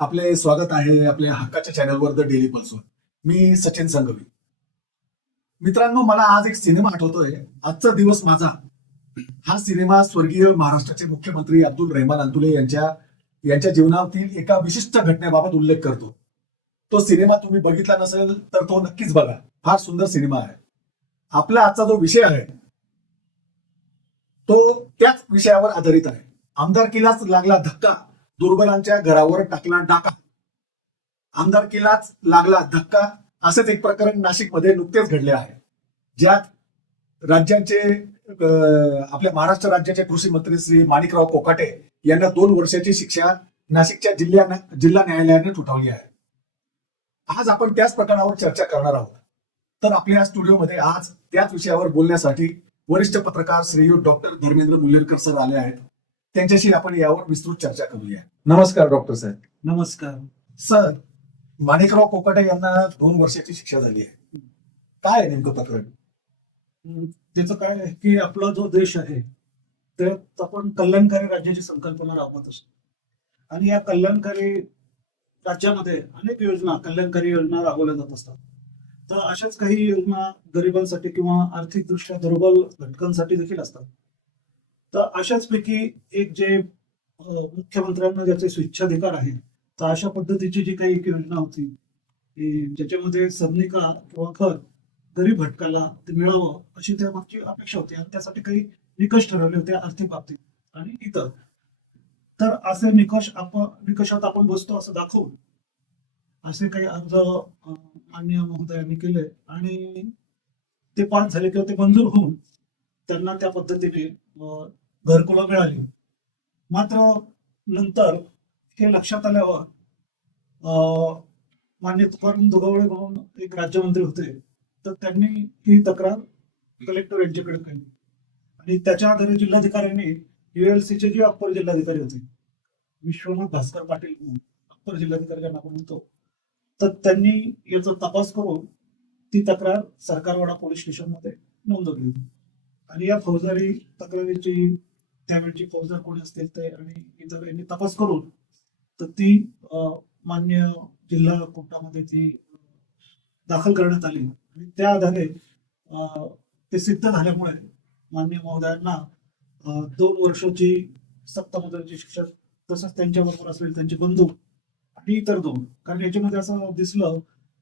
आपले स्वागत आहे आपल्या हक्काच्या चॅनलवर द डेली पल्सवर. मी सचिन संघवी. मित्रांनो, मला आज एक सिनेमा आठवतोय, आजचा दिवस माझा. हा सिनेमा स्वर्गीय महाराष्ट्राचे मुख्यमंत्री अब्दुल रहमान अंतुले यांच्या जीवनातील एका विशिष्ट घटनेबाबत उल्लेख करतो. तो सिनेमा तुम्ही बघितला नसेल तर तो नक्कीच बघा. फार सुंदर सिनेमा आहे. आपला आजचा जो विषय आहे तो त्याच विषयावर आधारित आहे. आमदारकीलाच लागला धक्का, दुर्बलांच्या घरावर टाकला डाका. आमदारकीलाच लागला धक्का असेच एक प्रकरण नाशिकमध्ये नुकतेच घडले आहे, ज्यात राज्याचे आपल्या महाराष्ट्र राज्याचे कृषी मंत्री श्री माणिकराव कोकाटे यांना 2 वर्षाची शिक्षा नाशिकच्या जिल्हा न्यायालयाने ठोठावली आहे. आज आपण त्याच प्रकरणावर चर्चा करणार आहोत. तर आपल्या स्टुडिओमध्ये आज त्याच विषयावर बोलण्यासाठी वरिष्ठ पत्रकार श्रीयुत डॉक्टर धर्मेंद्र मुल्लेरकर सर आले आहेत. त्यांच्याशी आपण यावर विस्तृत चर्चा करूया. नमस्कार डॉक्टर साहेब. नमस्कार सर, माणिकराव कोकाटे यांना 2 वर्षाची शिक्षा झाली आहे. काय आहे नेमकं प्रकरण? त्याचं काय आहे की आपला जो देश आहे त्यात आपण कल्याणकारी राज्याची संकल्पना राबवत असतो आणि या कल्याणकारी राज्यामध्ये अनेक योजना, कल्याणकारी योजना राबवल्या जात असतात. तर अशाच काही योजना गरिबांसाठी किंवा आर्थिकदृष्ट्या दुर्बल घटकांसाठी देखील असतात. तर अशाच पैकी एक जे मुख्यमंत्र्यांना ज्याचे स्वेच्छाधिकार आहे, तर अशा पद्धतीची जी काही एक योजना होती की ज्याच्यामध्ये सबनिका किंवा घर गरीब घटकाला ते मिळावं अशी त्या मागची अपेक्षा होती आणि त्यासाठी काही निकष ठरवले होते आर्थिक बाबतीत आणि इतर. तर असे निकषात आपण बसतो असं दाखवून असे काही अर्ज माननीय महोदयांनी केले आणि ते पास झाले किंवा ते मंजूर होऊन त्यांना त्या पद्धतीने घरकुलं मिळाली. मात्र नंतर हे लक्षात आल्यावर माननीय तुकाराम दुगावळे म्हणून एक राज्यमंत्री होते, तर त्यांनी ही तक्रार कलेक्टर यांच्याकडे केली आणि त्याच्या आधारे जिल्हाधिकाऱ्यांनी ULC चे जे अप्पर जिल्हाधिकारी होते विश्वनाथ भास्कर पाटील म्हणून अप्पर जिल्हाधिकारी ज्यांना आपण म्हणतो, तर त्यांनी याचा तपास करून ती तक्रार सरकारवाडा पोलीस स्टेशनमध्ये नोंदवली आणि या फौजदारी तक्रारीची त्यावेळची फौजदार कोणी असतील ते आणि इतर यांनी तपास करून तर ती मान्य जिल्हा कोर्टामध्ये ती दाखल करण्यात आली आणि त्या आधारे ते सिद्ध झाल्यामुळे मान्य महोदयांना 2 वर्षाची सक्तमुद्रेची शिक्षा, तसंच त्यांच्याबरोबर असलेले त्यांचे बंधू आणि इतर 2, कारण याच्यामध्ये असं दिसलं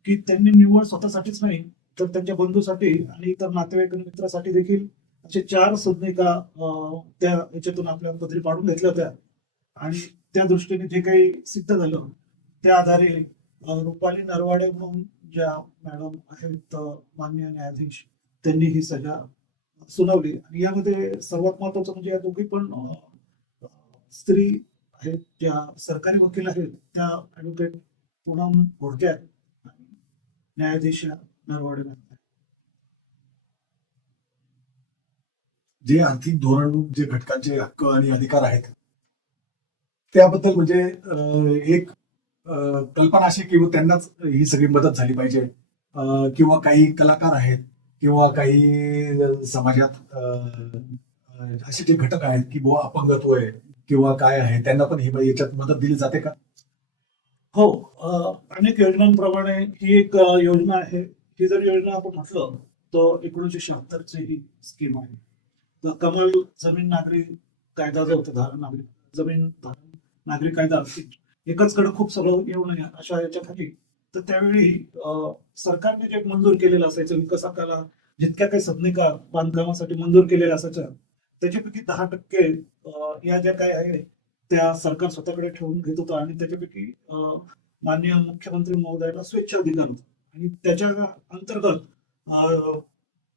की त्यांनी निव्वळ स्वतःसाठीच नाही तर त्यांच्या बंधूसाठी आणि इतर नातेवाईक आणि मित्रासाठी देखील असे 4 सबनिका त्या याच्यातून आपल्या पदरी पाडून घेतल्या होत्या आणि त्या दृष्टीने जे काही सिद्ध झालं त्या आधारे रुपाली नरवाडे म्हणून ज्या मॅडम आहेत माननीय न्यायाधीश, त्यांनी ही सजा सुनावली. आणि यामध्ये सर्वात महत्वाचं म्हणजे या दोघी पण स्त्री आहेत, ज्या सरकारी वकील आहेत, त्या ऍडव्होकेट पूनम घोडके आहेत आणि न्यायाधीश नरवाडे. जे आर्थिक धोरण, जे घटकांचे हक्क आणि अधिकार आहेत त्याबद्दल म्हणजे एक कल्पना अशी की त्यांनाच ही सगळी मदत झाली पाहिजे, किंवा काही कलाकार आहेत किंवा काही समाजात असे जे घटक आहेत की बुवा अपंगत्व आहे किंवा काय आहे, त्यांना पण ही याच्यात मदत दिली जाते का? हो, अनेक योजनांप्रमाणे ही एक योजना आहे. ही जर योजना आपण म्हटलं तर 1976 ही स्कीम आहे. तर कमल जमीन नागरी कायदा जो होता, जमीन नागरी कायदा, एकच कडे खूप सगळं येऊ नये अशा याच्याखाली, तर त्यावेळी सरकारने जे मंजूर केलेलं असायचं विकासाला, जितक्या काही सबनिका बांधकामासाठी मंजूर केलेल्या असायच्या त्याच्यापैकी 10% या ज्या काय आहे त्या सरकार स्वतःकडे ठेवून घेत होतं आणि त्याच्यापैकी माननीय मुख्यमंत्री महोदयाला स्वेच्छाधिकार होता आणि त्याच्या अंतर्गत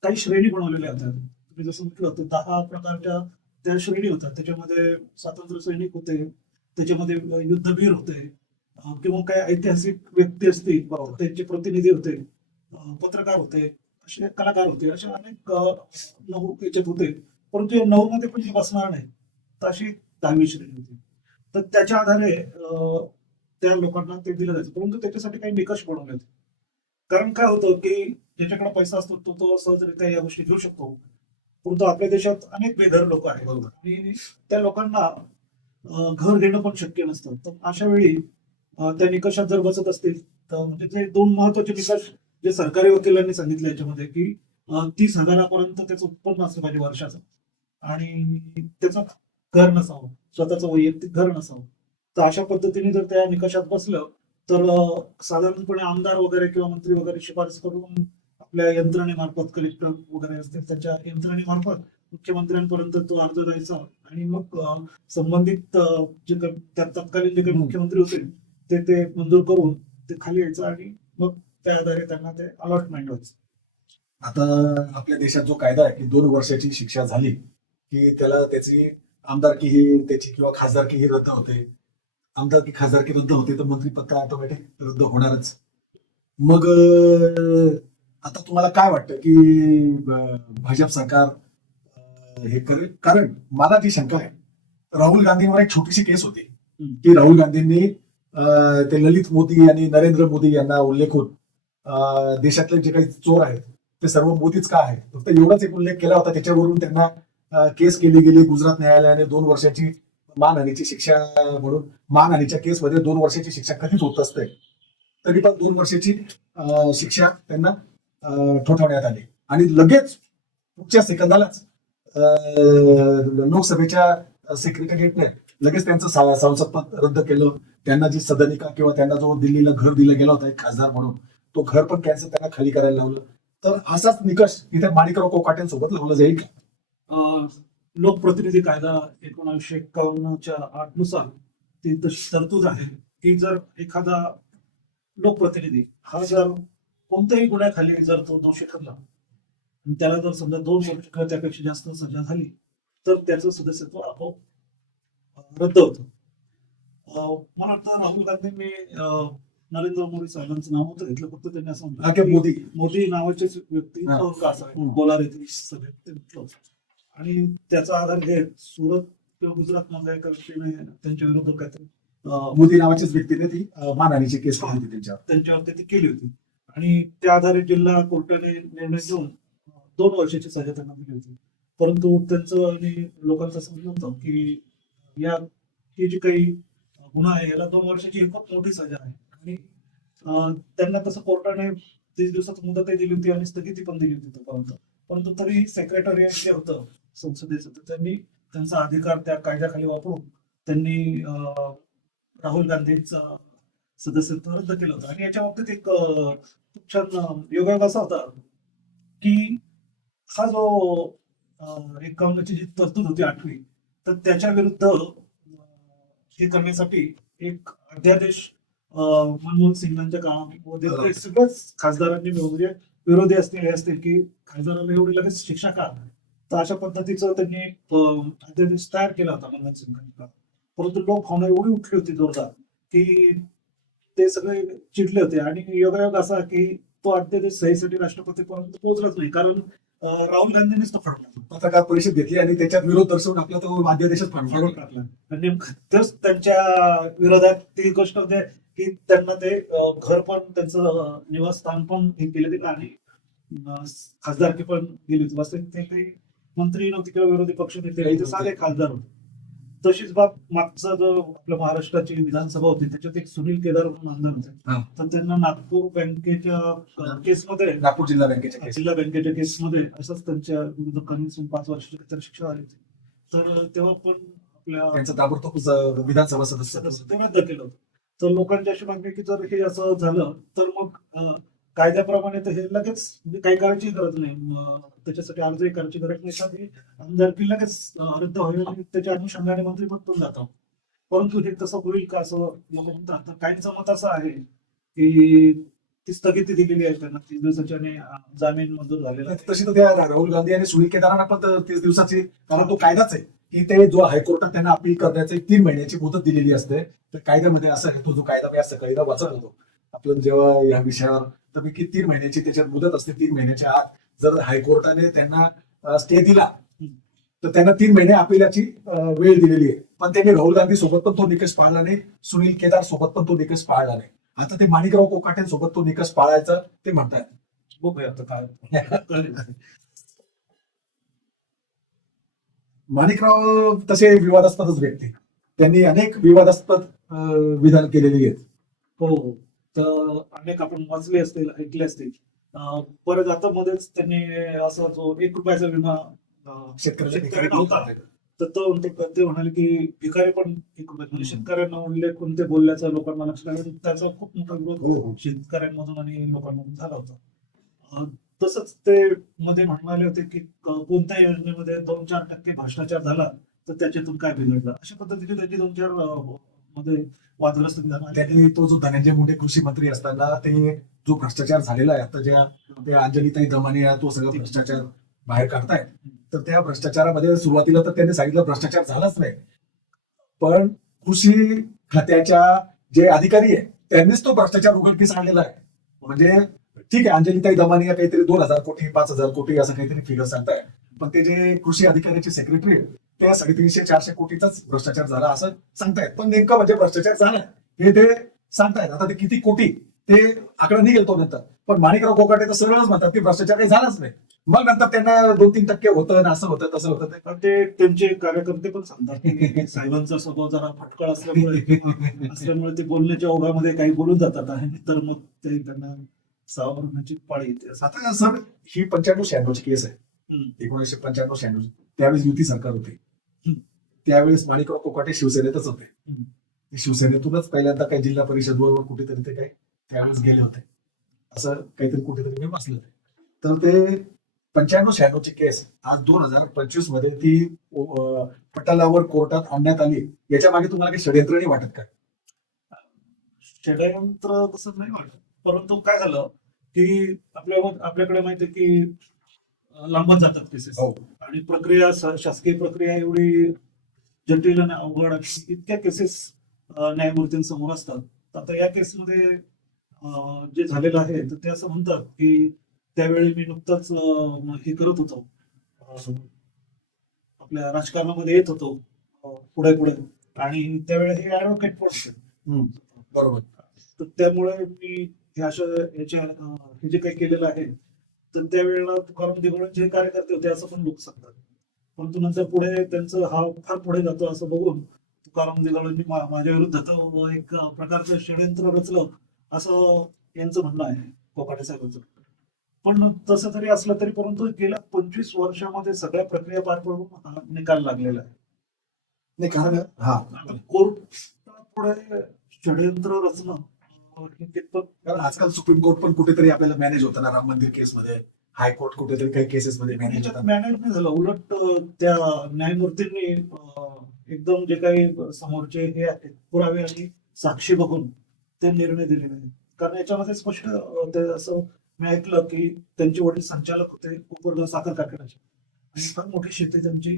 काही श्रेणी बनवलेल्या होत्या. तुम्ही जसं म्हटलं तर 10 प्रकारच्या त्या श्रेणी होत्या. त्याच्यामध्ये स्वातंत्र्य सैनिक होते, त्याच्यामध्ये युद्धवीर होते, किंवा काही ऐतिहासिक व्यक्ती असतील त्यांचे प्रतिनिधी होते, पत्रकार होते, असे कलाकार होते, असे अनेक 9 याच्यात होते. परंतु या 9 मध्ये पण जे बसणार नाही तर अशी 10वी श्रेणी होती. तर त्याच्या आधारे त्या लोकांना ते दिलं जायचं, परंतु त्याच्यासाठी काही निकष बनवले होते. कारण काय होतं की ज्याच्याकडे पैसा असतो तो सहजरित्या या गोष्टी घेऊ शकतो, परंतु आपल्या देशात अनेक बेघर लोक आहेत आणि त्या लोकांना घर घेणं पण शक्य नसतं. तर अशा वेळी त्या निकषात जर बसत असतील तर म्हणजे ते दोन महत्वाचे निकष जे सरकारी वकिलांनी सांगितले याच्यामध्ये की 30,000पर्यंत त्याचं उत्पन्न असलं पाहिजे वर्षाचं आणि त्याचं घर नसावं, स्वतःचं वैयक्तिक घर नसावं. तर अशा पद्धतीने जर त्या निकषात बसलं तर साधारणपणे आमदार वगैरे किंवा मंत्री वगैरे शिफारस करून आपल्या यंत्रणेमार्फत कलेक्टर वगैरे असतील त्यांच्या यंत्रणेमार्फत मुख्यमंत्र्यांपर्यंत तो अर्ज द्यायचा आणि मग संबंधित जे त्या तत्कालीन जे काही मुख्यमंत्री होते ते मंजूर करून ते खाली यायचं आणि मग त्या आधारे त्यांना ते अलॉटमेंट व्हायचं. आता आपल्या देशात जो कायदा आहे की 2 वर्षाची शिक्षा झाली की त्याला त्याची आमदारकी ही त्याची किंवा खासदारकी ही रद्द होते. आमदारकी खासदारकी रद्द होते तर मंत्रिपद ऑटोमॅटिक रद्द होणारच. मग आता तुम्हाला काय वाटतं की भाजप सरकार हे करेल? कारण मला जी शंका आहे, राहुल गांधींवर एक छोटीशी केस होती की राहुल गांधींनी ते ललित मोदी आणि नरेंद्र मोदी यांना उल्लेखून देशातले जे काही चोर आहेत ते सर्व मोदीच का आहेत, फक्त एवढाच एक उल्लेख केला होता. त्याच्यावरून त्यांना केस केली गेली. गुजरात न्यायालयाने 2 वर्षाची मानहानीची शिक्षा म्हणून, मानहानीच्या केसमध्ये 2 वर्षाची शिक्षा कधीच होत असते, तरी पण 2 वर्षाची शिक्षा त्यांना ठोठावण्यात आली आणि लगेच पुढच्या सेकंदालाच लोकसभेच्या सेक्रेटरीने लगेच त्यांचं संसदपद रद्द केलं. त्यांना जी सदनिका किंवा त्यांना जो दिल्लीला घर दिला गेला होता एक खासदार म्हणून, तो घर पण कॅन्सल त्यांना खाली करायला लावलं. तर असाच निकष इथे माणिकराव कोकाटेंसोबत लावला जाईल का? लोकप्रतिनिधी कायदा 1951च्या 8 नुसार ती तशी तरतूद आहे की जर एखादा लोकप्रतिनिधी हा जर कोणत्याही गुन्ह्याखाली जर तो दोषी ठरला आणि त्याला जर समजा 2 वर्ष किंवा त्यापेक्षा जास्त सजा झाली तर त्याचं सदस्यत्व आपोआप रद्द होतं. मला वाटतं राहुल गांधींनी नरेंद्र मोदी साहेबांचं नाव होतं घेतलं, फक्त त्यांनी असं म्हटलं मोदी नावाचेच व्यक्ती का असावे बोलार येथील सभेत ते म्हटलं होतं. आणि त्याचा आधार घेत सुरत किंवा गुजरात मधल्या एका व्यक्तीने त्यांच्या विरोधात काहीतरी मोदी नावाच्याच व्यक्तीने ती मानहानीची केस केली होती त्यांच्यावरती ती केली होती आणि त्या आधारे जिल्हा कोर्टाने निर्णय घेऊन 2 वर्षाची सजा त्यांना दिली होती. परंतु त्यांचं आणि लोकांचं असं म्हणणं होतं की ही जी काही गुन्हा आहे याला 2 वर्षाची खूप मोठी सजा आहे आणि त्यांना तसं कोर्टाने 30 दिवसाची मुदतही दिली होती आणि स्थगिती पण दिली होती तोपर्यंत. परंतु तरी सेक्रेटरिएट जे होतं संसदेचं तर त्यांनी त्यांचा अधिकार त्या कायद्याखाली वापरून त्यांनी राहुल गांधींचं सदस्यत्व रद्द केलं होतं. आणि याच्या बाबतीत एक खूप छान योगायोग असा होता की हा जो 51ची जी तरतूद होती 8वी, तर त्याच्या विरुद्ध हे करण्यासाठी एक अध्यादेश मनमोहन सिंगांच्या काळामध्ये सगळ्याच खासदारांनी म्हणजे विरोधी असतील हे असतील की खासदाराला एवढी लगेच शिक्षा का, तर अशा पद्धतीचं त्यांनी एक अध्यादेश तयार केला होता मनमोहन सिंगांच्या. परंतु लोक भावना एवढी उठली होती जोरदार की ते सगळे चिडले होते आणि योगायोग असा की तो अध्यादेश सहीसाठी राष्ट्रपतीपर्यंत पोहोचलाच नाही, कारण राहुल गांधींनीच तो फाडला. पत्रकार परिषद घेतली आणि त्याच्यात विरोध दर्शवून आपला तो अध्यादेशच फाडून टाकला. आणि तेच त्यांच्या विरोधात ती गोष्ट होते की त्यांना ते घर पण त्यांचं निवासस्थान पण हे केले गेलं आणि खासदारकी पण गेली होती. बस ते काही मंत्री नव्हते किंवा विरोधी पक्ष नेते, ते सारे खासदार होते. तशीच बाब मागचा जो आपल्या महाराष्ट्राची विधानसभा होती त्याच्यात एक सुनील केदार म्हणून आमदार होते, तर त्यांना नागपूर बँकेच्या केसमध्ये, नागपूर जिल्हा बँकेच्या केसमध्ये असंच त्यांच्या विरुद्ध कमी 5 वर्षाची काहीतरी शिक्षा झाली होती. तर तेव्हा पण आपल्या त्यांचं ताबडतोब विधानसभा सदस्य ते रद्द केलं होतं. तर लोकांची अशी मागणी की जर हे असं झालं तर मग कायद्याप्रमाणे तर हे लगेच म्हणजे काही करायची गरज नाही, त्याच्यासाठी अर्जही करायची गरज नाही, तर आमदारकी लगेच रद्द होईल आणि त्याच्या अनुषंगाने मंत्रिपद पण जातं. परंतु हे तसं होईल का असं मला म्हणतात. तर काहींचं मत असं आहे की ती स्थगिती दिलेली आहे त्यांना 30 दिवसाची आणि जामीन मंजूर झालेला आहे. तशी तर त्या राहुल गांधी आणि सुनील केदारांना पण 30 दिवसाची, कारण तो कायदाच आहे की ते जो हायकोर्टात त्यांना अपील करण्याची 3 महिन्याची मुदत दिलेली असते. तर कायद्यामध्ये असं आहे, तो जो कायदा मी असं कायदा वाचत होतो आपण जेव्हा या विषयावर, तर की 3 महिन्याची त्याच्यात मुदत असते. 3 महिन्याच्या आत जर हायकोर्टाने त्यांना स्टे दिला तर त्यांना 3 महिने अपीलाची वेळ दिलेली आहे. पण त्यांनी राहुल गांधी सोबत पण तो निकष पाळला नाही, सुनील केदार सोबत पण तो निकष पाळला नाही. आता ते माणिकराव कोकाटेंसोबत तो निकष पाळायचा ते म्हणतात. बघूया आता काय. माणिकराव तसे विवादास्पदच व्यक्ती, त्यांनी अनेक विवादास्पद विधान केलेली आहेत. हो. तर अनेक आपण वाचले असतील, ऐकले असतील. परत आता मध्येच त्यांनी असा जो ₹1 विमा शेतकऱ्यांना होता. तर ते म्हणाले की भिकारी पण ₹1 म्हणजे शेतकऱ्यांना म्हणले कोणते बोलल्याचा लोकांना लक्षात आलं. त्याचा खूप मोठा हो, विरोध हो. शेतकऱ्यांमधून आणि लोकांमधून झाला होता. अ, तसंच ते मध्ये म्हणाले होते की कोणत्या योजनेमध्ये 2-4% भ्रष्टाचार झाला तर त्याच्यातून काय बिघडलं. अशा पद्धतीने त्यांची 2-4 मध्ये वादग्रस्त झाला. त्यांनी तो जो धनंजय मुंडे कृषी मंत्री असताना ते जो भ्रष्टाचार झालेला आहे आता ज्या ते अंजलीताई दमानी तो सगळा भ्रष्टाचार बाहेर काढतायत, तर त्या भ्रष्टाचारामध्ये सुरुवातीला तर त्यांनी सांगितलं भ्रष्टाचार झालाच नाही, पण कृषी खात्याच्या जे अधिकारी आहे त्यांनीच तो भ्रष्टाचार उघडकीस आणलेला आहे. म्हणजे ठीक आहे, अंजलीताई दमानी काहीतरी 2,000 कोटी 5,000 कोटी असं काहीतरी फिगर सांगताय, पण ते जे कृषी अधिकाऱ्याचे सेक्रेटरी आहेत त्या 350-400 कोटीचाच भ्रष्टाचार झाला असं सांगतायत. पण नेमकं म्हणजे भ्रष्टाचार झाला हे ते सांगतायत. आता ते किती कोटी ते आकडा निघेल तो नंतर, पण माणिकराव कोकाटे तर सरळच म्हणतात की भ्रष्टाचार काही झालाच नाही. मग नंतर त्यांना 2-3% होतं असं होतं तसं होतं ते. पण ते त्यांचे कार्यकर्ते पण सांगतात की साहेबांचा स्वभाव जरा फटकळ असल्यामुळे ते बोलण्याच्या ओघामध्ये काही बोलून जातात आणि तर मग ते त्यांना सावरण्याची पाळी येते असं. आता सर ही 95-96 ची केस आहे. हम्म. 1995-96 त्यावेळेस युती सरकार होते. हम्म. त्यावेळेस माणिकराव कोकाटे शिवसेनेतच होते. हम्म. ते शिवसेनेतूनच पहिल्यांदा काही जिल्हा परिषदवर कुठेतरी ते काही त्यावेळेस गेले होते असं काहीतरी कुठेतरी मी वाचलं ते. तर ते 95-96 ची केस आज 2025 मध्ये ती पटालावर कोर्टात आणण्यात आली. याच्या मागे तुम्हाला काही षडयंत्र नाही वाटत का? षडयंत्र तसं नाही वाटत, परंतु काय झालं की आपल्याकडे माहिती आहे की लांबत जातात केसेस हो. आणि प्रक्रिया शासकीय प्रक्रिया एवढी जटिल आणि अवघड आणि इतक्या केसेस न्यायमूर्तींसमोर असतात. तर आता या केसमध्ये जे झालेलं आहे तर ते असं म्हणतात की त्यावेळी मी नुकताच हे करत होतो, आपल्या राजकारणामध्ये येत होतो पुढे पुढे, आणि त्यावेळी हे ऍडव्होकेट पण होते. बरोबर. तर त्यामुळे मी हे हे जे काही केलेलं आहे तर त्यावेळेला तुकाराम दिघोळेंचे कार्यकर्ते होते असं पण लोक सांगतात. परंतु नंतर पुढे त्यांचं हा फार पुढे जातो असं बघून तुकाराम दिघोळेंनी माझ्या विरुद्ध एक प्रकारचं षडयंत्र रचलं असं यांचं म्हणणं आहे, कोकाटे साहेबांचं. पण तसं जरी असलं तरी परंतु गेल्या 25 वर्षामध्ये सगळ्या प्रक्रिया पार पडून हा निकाल लागलेला आहे. नाही कारण हा कोर्ट पुढे षडयंत्र रचणं हे कितपत, कारण आजकाल सुप्रीम कोर्ट पण कुठेतरी आपल्याला मॅनेज होतं ना, राम मंदिर केसमध्ये हायकोर्ट कुठेतरी काही केसेस मध्ये मॅनेज होतात. मॅनेज नाही झालं. उलट त्या न्यायमूर्तींनी एकदम जे काही समोरचे हे आहेत पुरावे आणि साक्षी बघून ते निर्णय दिलेले आहेत. कारण याच्यामध्ये स्पष्ट ते असं मी ऐकलं की त्यांचे वडील संचालक होते कोपरगाव साखर कारखान्याचे आणि फार मोठी शेती त्यांची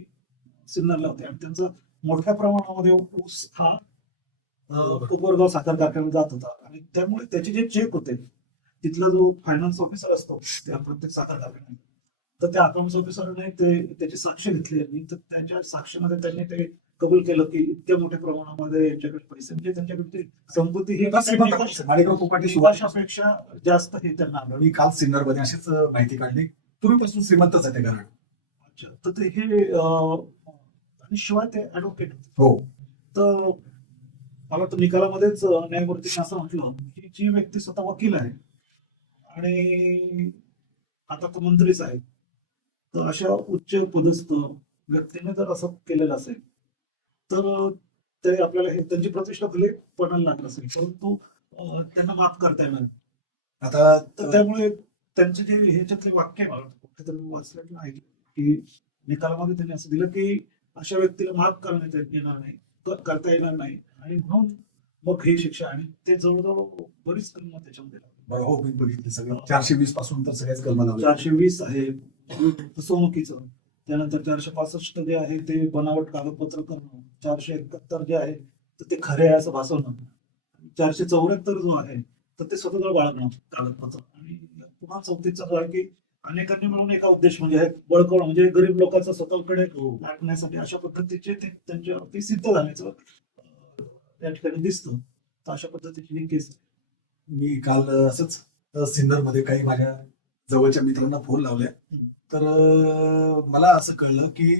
सिन्नरला होती आणि त्यांचा मोठ्या प्रमाणामध्ये ऊस हा कोपरगाव साखर कारखान्यात जात होता आणि त्यामुळे त्याचे जे चेक होते तिथला जो फायनान्स ऑफिसर असतो त्या प्रत्येक साखर कारखान्यात, तर त्या अकाउंट्स ऑफिसरने त्याची साक्ष घेतली आणि तर त्याच्या साक्षीमध्ये त्यांनी ते कबूल केलं की इतक्या मोठ्या प्रमाणामध्ये यांच्याकडे पैसे म्हणजे त्यांच्याकडे संपत्ती ही माणिकराव कोकाटे शिवाशापेक्षा जास्त हे त्यांना आढळलं. मी काल सिन्नर मध्ये अशीच माहिती काढली. पूर्वीपासून श्रीमंतच आहे ते घराणं. अच्छा, तर ते हे आणि शिवाय ते ऍडव्होकेट हो. तर मला तर निकालामध्येच न्यायमूर्तीने असं म्हटलं की जी व्यक्ती स्वतः वकील आहे आणि आता तो मंत्रीच आहे, तर अशा उच्च पदस्थ व्यक्तीने जर असं केलेलं असेल तर ते आपल्याला हे त्यांची प्रतिष्ठा भले पणाला लागत असेल परंतु त्यांना माफ करता येणार. आता तर त्यामुळे त्यांचे जे ह्याच्यातले वाक्य आहे, मला कुठेतरी वाचलेलं आहे की निकालामध्ये त्यांनी असं दिलं की अशा व्यक्तीला माफ करण्यात येणार नाही, करता येणार नाही आणि म्हणून मग ही शिक्षा. आणि ते जवळजवळ बरीच कलम त्याच्यामध्ये बरं, हो मी बघितले सगळं 420 पासून तर सगळ्याच कलमा लावल्या. 420 आहे फसवणुकीचं, त्यानंतर 465 जे आहे ते बनावट कागदपत्र करणं, 471 जे आहे तर ते खरे आहे असं भासवणं, 474 जो आहे तर ते स्वतंत्र बाळगणं कागदपत्र, आणि पुन्हा 34 जो आहे की अनेकांनी मिळून एका उद्देश म्हणजे बळकवणं म्हणजे गरीब लोकांचं स्वतःकडे टाकण्यासाठी अशा पद्धतीचे ते त्यांच्यावरती सिद्ध झाल्याचं त्या ठिकाणी दिसतं. तर अशा पद्धतीची ही केस. मी काल असंच सिन्नर मध्ये काही माझ्या जवळच्या मित्रांना फोन लावले, तर मला असं कळलं की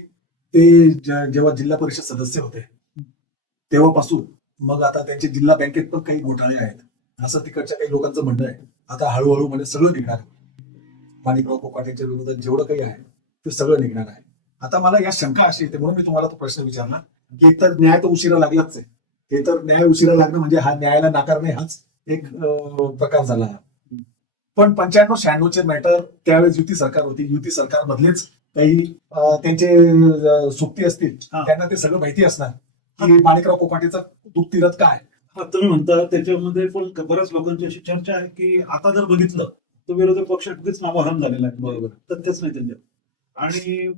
ते जेव्हा जिल्हा परिषद सदस्य होते तेव्हापासून मग आता त्यांचे जिल्हा बँकेत पण काही घोटाळे आहेत असं तिकडच्या काही लोकांचं म्हणणं आहे. आता हळूहळू म्हणजे सगळं निघणार आहे. माणिकराव कोकाटेंच्या विरोधात जेवढं काही आहे ते सगळं निघणार आहे. आता मला या शंका अशी येते म्हणून मी तुम्हाला तो प्रश्न विचारला की एकतर न्याय तर उशिरा लागलाच आहे. हे तर न्याय उशिरा लागणं म्हणजे हा न्यायाला नाकारणे हाच एक प्रकार झाला आहे. पण 95-96 मॅटर त्यावेळेस युती सरकार होती. युती सरकारमधलेच काही त्यांचे सुप्ती असतील हा. त्यांना ते सगळं माहिती असणार की माणिकराव कोकाटेचा दुःखतीरथ काय. हा, तुम्ही म्हणता त्याच्यामध्ये पण बऱ्याच लोकांची अशी चर्चा आहे की आता जर बघितलं तर विरोधी पक्ष अगदीच नामोहरम झालेला आहे. बरोबर. तथ्यच नाही त्यांच्यात. आणि